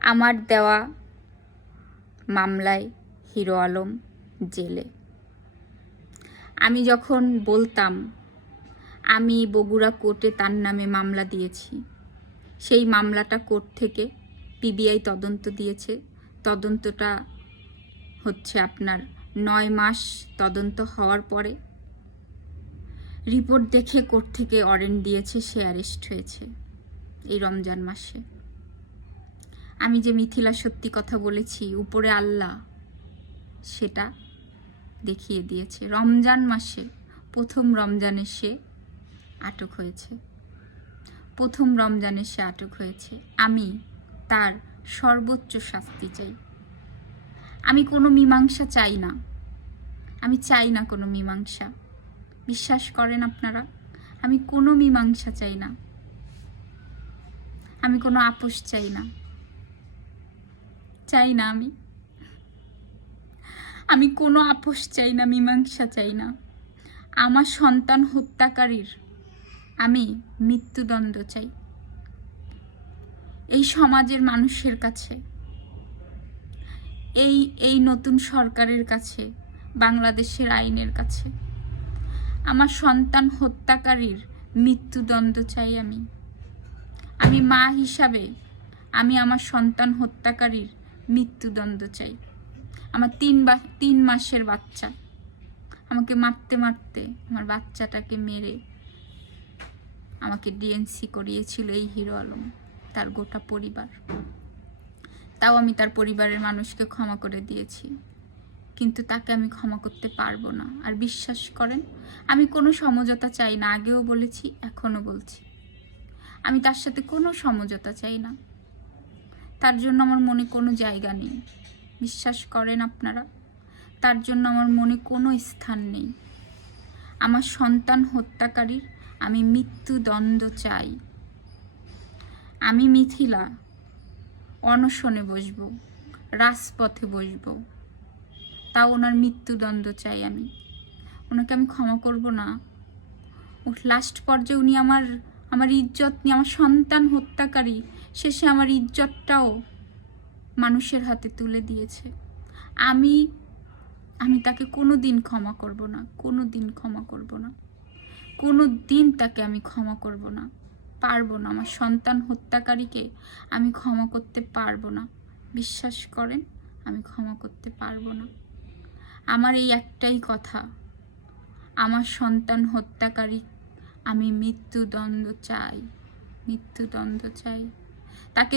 আমার দেওয়া মামলায় হিরো আলম জেলে। আমি যখন বলতাম আমি বগুড়া কোর্টে তার নামে মামলা দিয়েছি, সেই মামলাটা কোর্ট থেকে পিবিআই তদন্ত দিয়েছে। তদন্তটা হচ্ছে আপনার 9 মাস তদন্ত হওয়ার পরে রিপোর্ট দেখে কোর্ট থেকে ওয়ারেন্ট দিয়েছে, সে অ্যারেস্ট হয়েছে এই রমজান মাসে। আমি যে মিথিলা সত্যি কথা বলেছি, উপরে আল্লাহ সেটা দেখিয়ে দিয়েছে। রমজান মাসে প্রথম রমজানে সে আটক হয়েছে, প্রথম রমজানে সে আটক হয়েছে। আমি তার সর্বোচ্চ শাস্তি চাই। আমি কোনো মীমাংসা চাই না, আমি চাই না কোনো মীমাংসা। বিশ্বাস করেন আপনারা, আমি কোনো মীমাংসা চাই না, আমি কোনো আপোষ চাই না, চাই না। আমি কোনো আপোষ চাই না, মীমাংসা চাই না। আমার সন্তান হত্যাকারীর আমি মৃত্যুদণ্ড চাই। এই সমাজের মানুষের কাছে, এই নতুন সরকারের কাছে, বাংলাদেশের আইনের কাছে আমার সন্তান হত্যাকারীর মৃত্যুদণ্ড চাই। আমি মা হিসাবে আমি আমার সন্তান হত্যাকারীর মৃত্যুদণ্ড চাই। আমার 3 মাসের বাচ্চা আমাকে মারতে মারতে আমার বাচ্চাটাকে মেরে আমাকে ডিএনসি করিয়েছিল এই হিরো আলম, তার গোটা পরিবার। তাও আমি তার পরিবারের মানুষকে ক্ষমা করে দিয়েছি, কিন্তু তাকে আমি ক্ষমা করতে পারবো না। আর বিশ্বাস করেন, আমি কোনো সমঝোতা চাই না, আগেও বলেছি এখনও বলছি। আমি তার সাথে কোনো সমঝোতা চাই না, তার জন্য আমার মনে কোনো জায়গা নেই। বিশ্বাস করেন আপনারা, তার জন্য আমার মনে কোনো স্থান নেই। আমার সন্তান হত্যাকারীর আমি মৃত্যুদণ্ড চাই। আমি মিথিলা অনশনে বসবো, রাজপথে বসবো, তাও ওনার মৃত্যুদণ্ড চাই। ওনাকে আমি ক্ষমা করব না। লাস্ট পর্যায়ে উনি আমার ইজ্জত নিয়ে, আমার সন্তান হত্যাকারী শেষে আমার ইজ্জতটাও মানুষের হাতে তুলে দিয়েছে। আমি তাকে কোনো দিন ক্ষমা করব না, কোনো দিন ক্ষমা করব না, কোনো দিন তাকে আমি ক্ষমা করব না, পারবো না। আমার সন্তান হত্যাকারীকে আমি ক্ষমা করতে পারবো না। বিশ্বাস করেন, আমি ক্ষমা করতে পারবো না। আমার এই একটাই কথা, আমার সন্তান হত্যাকারী আমি মৃত্যুদণ্ড চাই, মৃত্যুদণ্ড চাই। তাকে